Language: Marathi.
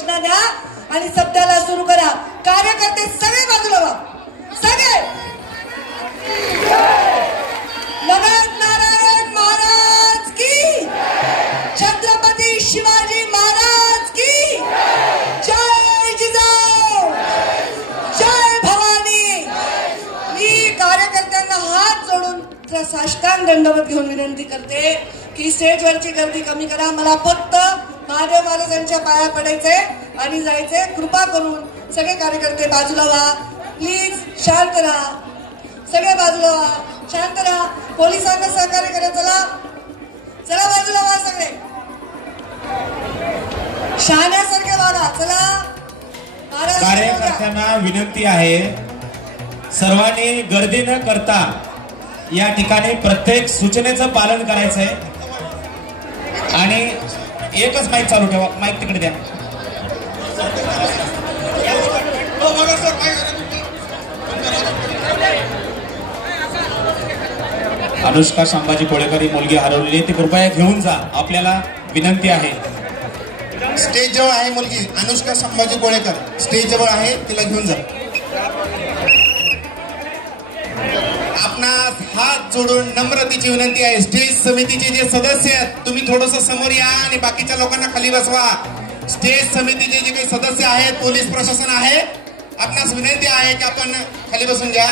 घोषणा द्या आणि सप्ताहाला सुरू करा. कार्यकर्ते सगळे बाजूला व्हा, सगळे. नमन नारायण महाराज की, छत्रपती शिवाजी महाराज की जय. जिजाऊ जय भवानी. मी कार्यकर्त्यांना हात जोडून साष्टांग दंडवत घेऊन विनंती करते की स्टेजवरची गर्दी कमी करा. मला फक्त महादेव महाराजांच्या पाया पडायचे आणि जायचे. कृपा करून सगळे कार्यकर्ते बाजूला व्हा प्लीज. शांत राहा, सगळे बाजूला व्हा, शांत राहा. पोलिसांना सहकार्य करा. चला चला बाजूला व्हा सगळे, शहाण्यासारखे वागा. चला. कार्यकर्त्यांना विनंती आहे, सर्वांनी गर्दी न करता या ठिकाणी प्रत्येक सूचनेचं पालन करायचंय आणि एकच माईक चालू ठेवा. माईक तिकडे द्या. अनुष्का संभाजी कोळेकर ही मुलगी हरवलेली, ती कृपया घेऊन जा. आपल्याला विनंती आहे. स्टेज जवळ आहे मुलगी अनुष्का संभाजी कोळेकर, स्टेज जवळ आहे, तिला घेऊन जा. आपणास हात जोडून नम्रतेची विनंती आहे. स्टेज समितीचे जे सदस्य आहेत तुम्ही थोडस समोर या आणि बाकीच्या लोकांना खाली बसवा. स्टेज समितीचे जे काही सदस्य आहेत, पोलीस प्रशासन आहे, आपणास विनंती आहे की आपण खाली बसून घ्या.